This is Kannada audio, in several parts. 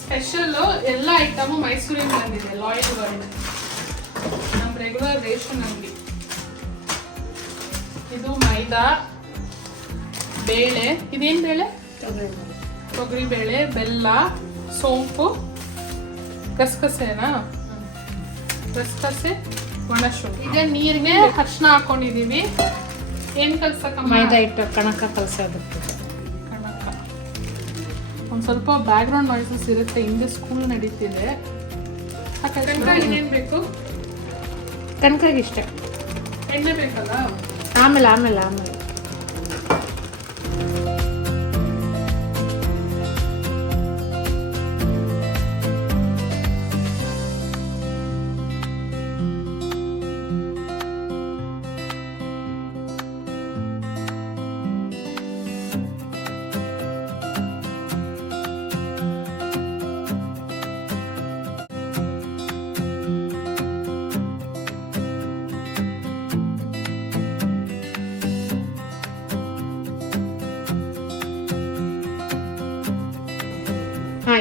ಸ್ಪೆಷಲ್ ಎಲ್ಲ ಐಟಮು ಮೈಸೂರಿಂದ ಬಂದಿದೆ. ಲಾಯಲ್ ವರ್ಲ್ಡ್ ನಮ್ಮ ರೆಗ್ಯುಲರ್ ರೇಷನ್ ಅಂಗಡಿ. ಇದು ಮೈದಾ, ಬೇಳೆ, ಇದೇನು ಬೇಳೆ? ತೊಗರಿ ಬೇಳೆ, ಬೆಲ್ಲ, ಸೋಂಪು, ಗಸಗಸೆನಾ? ಗಸಗಸೆ, ಒಣಶುಂಠಿ. ಈಗ ನೀರಿಗೆ ಅರ್ಶಿನ ಹಾಕೊಂಡಿದೀವಿ. ಏನ್ ಕಲ್ಸಕ್ಕ? ಮೈದಾ ಹಿಟ್ಟು ಕಣಕ ಕಲಸೋದಕ್ಕೆ. ಕಣಕ. ಒಂದ್ ಸ್ವಲ್ಪ ಬ್ಯಾಕ್ ಗ್ರೌಂಡ್ ನಾಯ್ಸಸ್ ಇರುತ್ತೆ. ಹಿಂದೆ ಸ್ಕೂಲ್ ನಡೀತಿದೆ. ಕಣಕ ಇನ್ನೇನ್ ಬೇಕು? ಕಣಕಾಗಿ ಇಷ್ಟ. ಎಣ್ಣೆ ಬೇಕಲ್ಲ? ಆಮೇಲೆ ಆಮೇಲೆ ಆಮೇಲೆ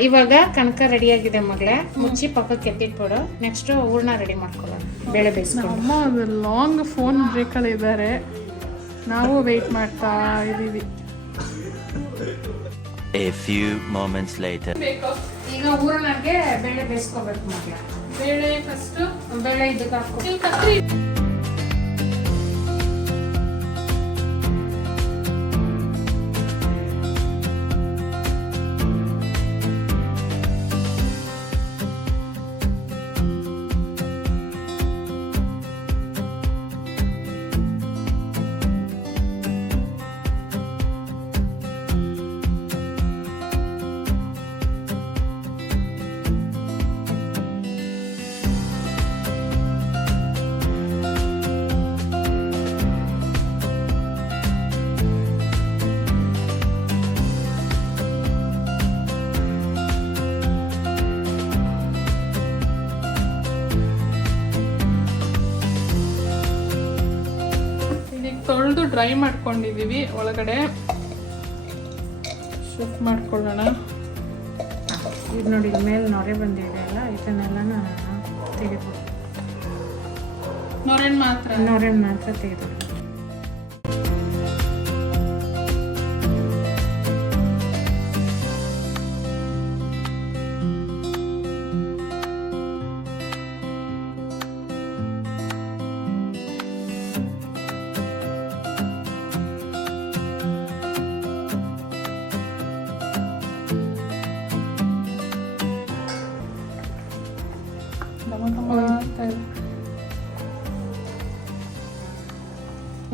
ಇವಾಗ ಕಣಕ ರೆಡಿ ಆಗಿದೆ ಮಗಳೇ. ಮುಚ್ಚಿ ಪಕ್ಕಕ್ಕೆ ಎತ್ತಿಟ್ಬಿಡು. ನೆಕ್ಸ್ಟ್ ಹೂರ್ಣ ರೆಡಿ ಮಾಡ್ಕೊಳ್ಳೋಣ. ಬೇಳೆ ಬೇಯಿಸ್ಕೊಂಡು. ಅಮ್ಮ ಅದು ಲಾಂಗ್ ಫೋನ್ ಬ್ರೇಕಲ್ಲಿ ಇದ್ದಾರೆ. ನಾವು ವೆಯ್ಟ್ ಮಾಡ್ತಾ ಇದ್ದೀವಿ. A few moments later. ಈಗ ಹೂರ್ಣಕ್ಕೆ ಬೇಳೆ ಬೇಯಿಸ್ಕೋಬೇಕು ಮಗಳೇ. ಬೇಳೆ ಫಸ್ಟ್ ಬೇಳೆ ಇದಕ್ಕೆ ಹಾಕೋ. ಕತ್ರಿ. ತೊಳೆದು ಡ್ರೈ ಮಾಡ್ಕೊಂಡಿದ್ದೀವಿ. ಒಳಗಡೆ ಶಿಫ್ಟ್ ಮಾಡ್ಕೊಳ್ಳೋಣ. ಇದು ನೋಡಿ ಮೇಲೆ ನೊರೆ ಬಂದಿದೆ ಅಲ್ಲ, ಇದನ್ನೆಲ್ಲ ತೆಗೆದು ನೊರೆನ್ ಮಾತ್ರ ತೆಗೆದು.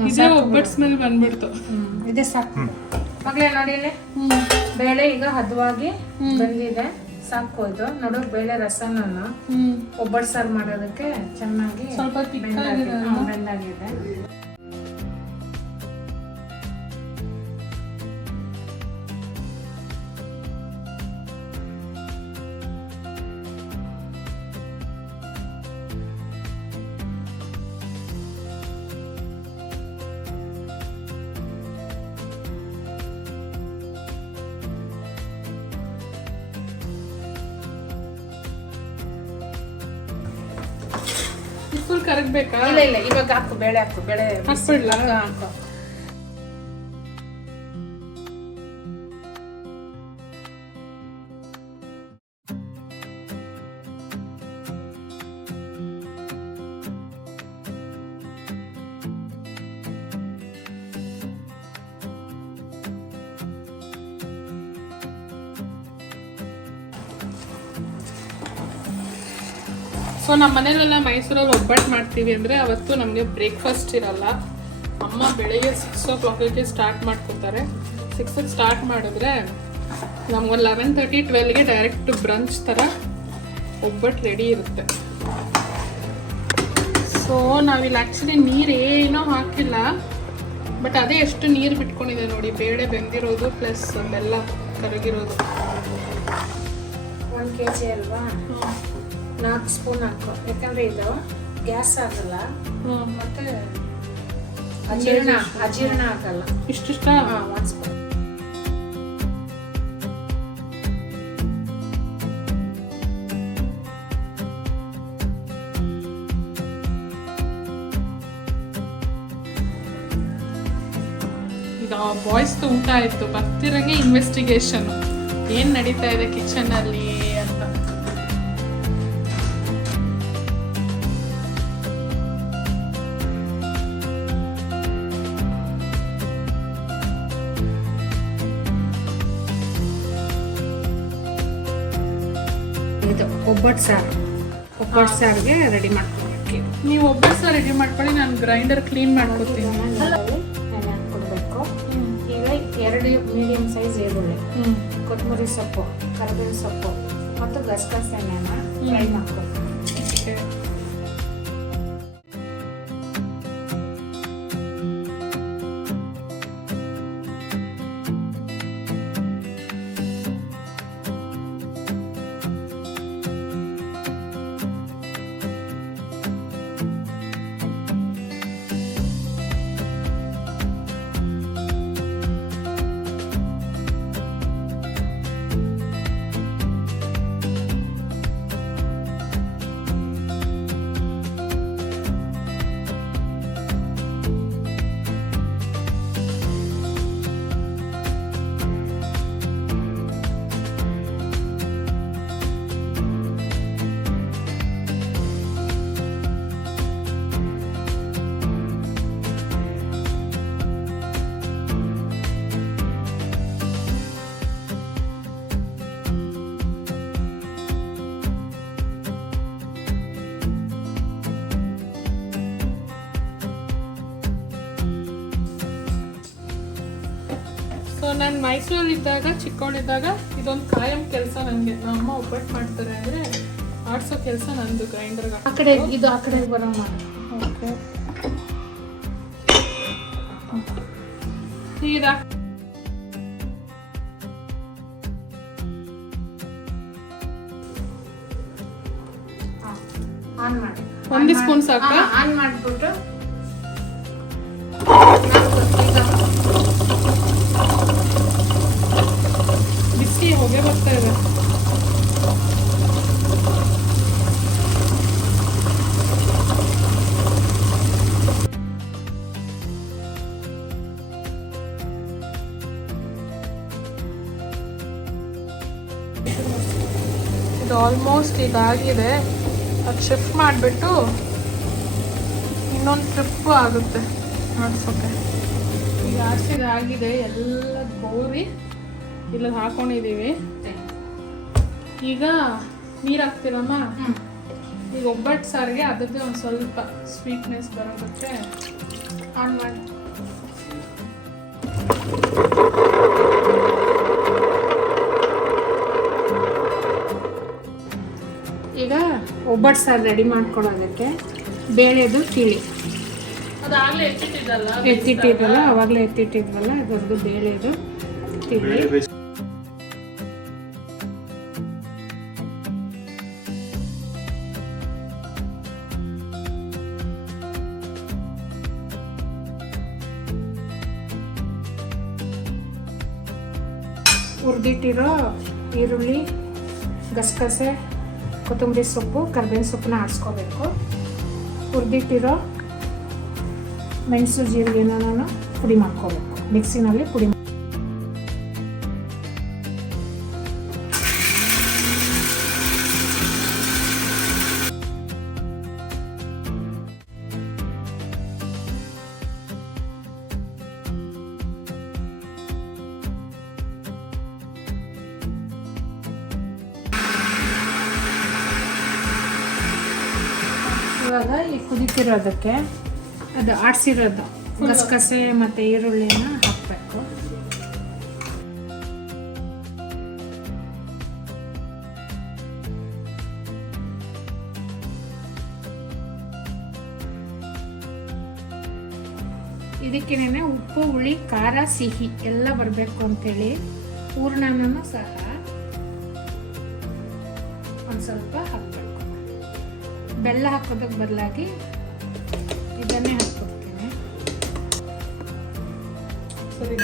ಇದೇ ಒಬ್ಬಟ್ಟು ಸ್ಮೆಲ್ ಬಂದ್ಬಿಡ್ತು. ಇದೇ ಸಾಕು ಮಗಳೇ. ನೋಡಿ ಇಲ್ಲಿ ಬೇಳೆ ಈಗ ಹದವಾಗಿ ಬಂದಿದೆ. ಸಾಕು. ಇದು ನೋಡು ಬೇಳೆ ರಸನ ಒಬ್ಬಟ್ಟು ಸಾರು ಮಾಡೋದಕ್ಕೆ ಚೆನ್ನಾಗಿ ಸ್ವಲ್ಪ ಬೆಂದಾಗಿದೆ. ಫುಲ್ ಕರಗಬೇಕಾ? ಇಲ್ಲ ಇಲ್ಲ, ಇವಾಗ ಹಾಕು. ಬೇಳೆ ಹಾಕು. ಬೇಳೆ ಹಾಕ್ಬಿಡ್ಲಾ? ಹಾಕು. ಸೊ ನಮ್ಮ ಮನೇಲೆಲ್ಲ ಮೈಸೂರಲ್ಲಿ ಒಬ್ಬಟ್ಟು ಮಾಡ್ತೀವಿ ಅಂದರೆ ಅವತ್ತು ನಮಗೆ ಬ್ರೇಕ್ಫಾಸ್ಟ್ ಇರಲ್ಲ. ಅಮ್ಮ ಬೆಳಗ್ಗೆ 6 o'clock ಸ್ಟಾರ್ಟ್ ಮಾಡ್ಕೊತಾರೆ. 6ಕ್ಕೆ ಸ್ಟಾರ್ಟ್ ಮಾಡಿದ್ರೆ ನಮ್ಗೊಂದು 11:30 12ಗೆ ಡೈರೆಕ್ಟ್ ಬ್ರಂಚ್ ಥರ ಒಬ್ಬಟ್ಟು ರೆಡಿ ಇರುತ್ತೆ. ಸೊ ನಾವಿಲ್ಲಿ ಆ್ಯಕ್ಚುಲಿ ನೀರೇನೋ ಹಾಕಿಲ್ಲ, ಬಟ್ ಅದೇ ಎಷ್ಟು ನೀರು ಬಿಟ್ಕೊಂಡಿದೆ ನೋಡಿ. ಬೇಳೆ ಬೆಂದಿರೋದು ಪ್ಲಸ್ ಬೆಲ್ಲ ಕರಗಿರೋದು. 1 kg ಅಲ್ವಾ? 4 ಸ್ಪೂನ್ ಹಾಕೋ. ಯಾಕಂದ್ರೆ ಇದು ಗ್ಯಾಸ್ ಆಗಲ್ಲ ಮತ್ತೆ ಅಜೀರ್ಣ ಆಗಲ್ಲ. ಇಷ್ಟಿಷ್ಟ? 1 ಸ್ಪೂನ್. ಬಾಯ್ಸ್ದು ಊಟ ಆಯಿತು. ಬರ್ತಿರಂಗೆ ಇನ್ವೆಸ್ಟಿಗೇಷನ್ ಏನು ನಡೀತಾ ಇದೆ ಕಿಚನಲ್ಲಿ ಅಂತ. ಇದು ಒಬ್ಬಟ್ಟು ಸಾರಿಗೆ ರೆಡಿ ಮಾಡ್ಕೊಬೇಕು. ನೀವು ಒಬ್ಬರು ಸಹ ರೆಡಿ ಮಾಡ್ಕೊಳ್ಳಿ, ನಾನು ಗ್ರೈಂಡರ್ ಕ್ಲೀನ್ ಮಾಡ್ಕೊತೀನಿ. ನೆನೆ ಹಾಕ್ಕೊಡ್ಬೇಕು. ಈಗ 2 ಮೀಡಿಯಂ ಸೈಜ್ ಈರುಳ್ಳಿ, ಕೊತ್ತಂಬರಿ ಸೊಪ್ಪು, ಕರಿಬೇವಿನ ಸೊಪ್ಪು ಮತ್ತು ಗಸಗಸೆನ ಫ್ರೈ ಮಾಡ್ಕೊಬೇಕು. ಸೊ ನಾನು ಮೈಸೂರಲ್ಲಿದ್ದಾಗ, ಚಿಕ್ಕವಳಿದ್ದಾಗ ಇದೊಂದು ಕಾಯಂ ಕೆಲಸ ನನಗೆ. ನಮ್ಮ ಅಮ್ಮ ಒಬ್ಬಟ್ಟು ಮಾಡ್ತಾರೆ ಅಂದರೆ ಆಡಿಸೋ ಕೆಲಸ ನಂದು ಗ್ರೈಂಡರ್ಗೆ. ಆ ಕಡೆ ಇದು ಆ ಕಡೆ ಬರೋ ಮಾಡಿ. ಓಕೆ, ಈಗ ಆನ್ ಮಾಡಿ. ಒಂದು ಸ್ಪೂನ್ ಸಾಕ? ಆನ್ ಮಾಡಿಬಿಟ್ಟು ಬಿಸಿ ಹೊಗೆ ಬರ್ತಾ ಇದೆ. ಇದು ಆಲ್ಮೋಸ್ಟ್ ಈಗ ಆಗಿದೆ. ಅದು ಶಿಫ್ಟ್ ಮಾಡಿಬಿಟ್ಟು ಇನ್ನೊಂದು ಟ್ರಿಪ್ಪು ಆಗುತ್ತೆ ಆಡ್ಸೋಕ್ಕೆ. ಈಗ ಆಗಿದೆ, ಎಲ್ಲ ಗೋರಿ ಇಲ್ಲ ಹಾಕೊಂಡಿದ್ದೀವಿ. ಈಗ ನೀರು ಹಾಕ್ತೀರಮ್ಮ. ಈಗ ಒಬ್ಬಟ್ಟು ಸಾರಿಗೆ ಅದರದ್ದೇ ಒಂದು ಸ್ವಲ್ಪ ಸ್ವೀಟ್ನೆಸ್ ಬರೋದಕ್ಕೆ ಆನ್ ಮಾಡಿ. ಈಗ ಒಬ್ಬಟ್ಟು ಸಾರು ರೆಡಿ ಮಾಡ್ಕೊಳ್ಳೋದಕ್ಕೆ ಬೇಳೆದು ತಿಳಿ ಅದಾಗಲೇ ಎತ್ತಿಟ್ಟಿದ್ವಲ್ಲ, ಅವಾಗಲೇ ಎತ್ತಿಟ್ಟಿದ್ವಲ್ಲ, ಅದರದ್ದು ಬೇಳೆದು ತಿಳಿ. ಹುರಿದಿಟ್ಟಿರೋ ಈರುಳ್ಳಿ, ಗಸಗಸೆ, ಕೊತ್ತಂಬರಿ ಸೊಪ್ಪು, ಕರಿಬೇವಿನ ಸೊಪ್ಪನ್ನ ಆಡಿಸ್ಕೋಬೇಕು. ಹುರಿದಿಟ್ಟಿರೋ ಮೆಣಸು, ಜೀರಿಗೆನ ನಾನು ಪುಡಿ ಮಾಡ್ಕೋಬೇಕು, ಮಿಕ್ಸಿನಲ್ಲಿ ಪುಡಿ. ಇವಾಗ ಈ ಕುದಿತಿರೋದಕ್ಕೆ ಅದು ಆಡಿಸಿರೋದು ಗಸಗಸೆ ಮತ್ತು ಈರುಳ್ಳಿನ ಹಾಕಬೇಕು. ಇದಕ್ಕೇನೆ ಉಪ್ಪು, ಹುಳಿ, ಖಾರ, ಸಿಹಿ ಎಲ್ಲ ಬರಬೇಕು ಅಂತೇಳಿ ಹೂರ್ಣನೂ ಸಹ ಒಂದು ಸ್ವಲ್ಪ ಹಾಕಬೇಕು. ಬೆಲ್ಲ ಹಾಕೋದಕ್ಕೆ ಬದಲಾಗಿ ಇದನ್ನೇ ಹಾಕ್ಕೊಡ್ತೀನಿ. ಸರಿ,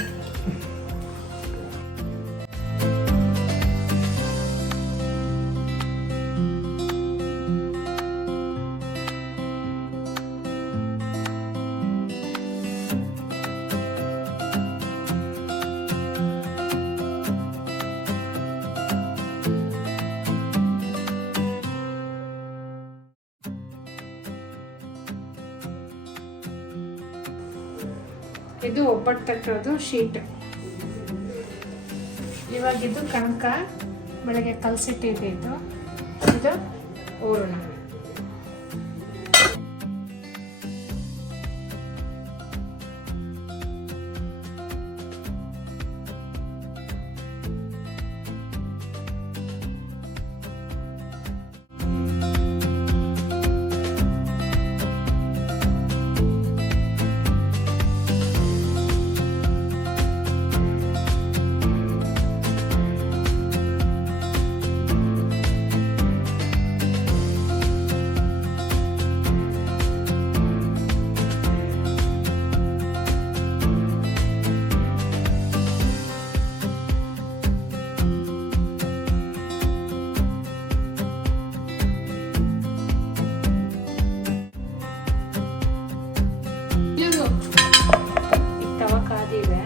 ಇದು ಒಬ್ಬಟ್ಟು ತಟ್ಟೋದು ಶೀಟ್. ಇವಾಗ ಇದು ಕಣಕ ಬೆಳಗ್ಗೆ ಕಲಸಿಟ್ಟಿದ್ದು, ಇದು ಹೂರಣ. ತವ ಕಾದಿದೆ.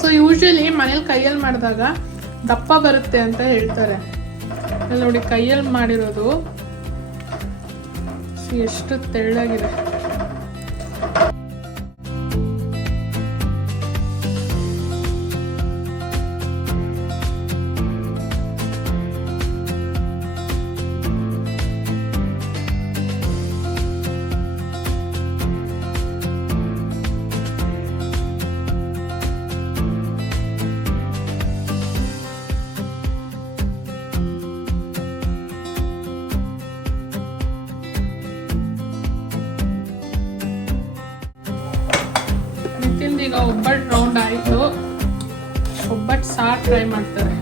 ಸೊ ಯೂಶ್ವಲಿ ಮನೇಲಿ ಕೈಯಲ್ಲಿ ಮಾಡಿದಾಗ ದಪ್ಪ ಬರುತ್ತೆ ಅಂತ ಹೇಳ್ತಾರೆ. ಅಲ್ಲಿ ನೋಡಿ ಕೈಯಲ್ಲಿ ಮಾಡಿರೋದು ಎಷ್ಟು ತೆಳ್ಳಗಿದೆ. ಈಗ ಒಬ್ಬಟ್ಟು ರೌಂಡ್ ಆಯಿತು. ಒಬ್ಬಟ್ಟು ಸಾರು ಟ್ರೈ ಮಾಡ್ತಾರೆ.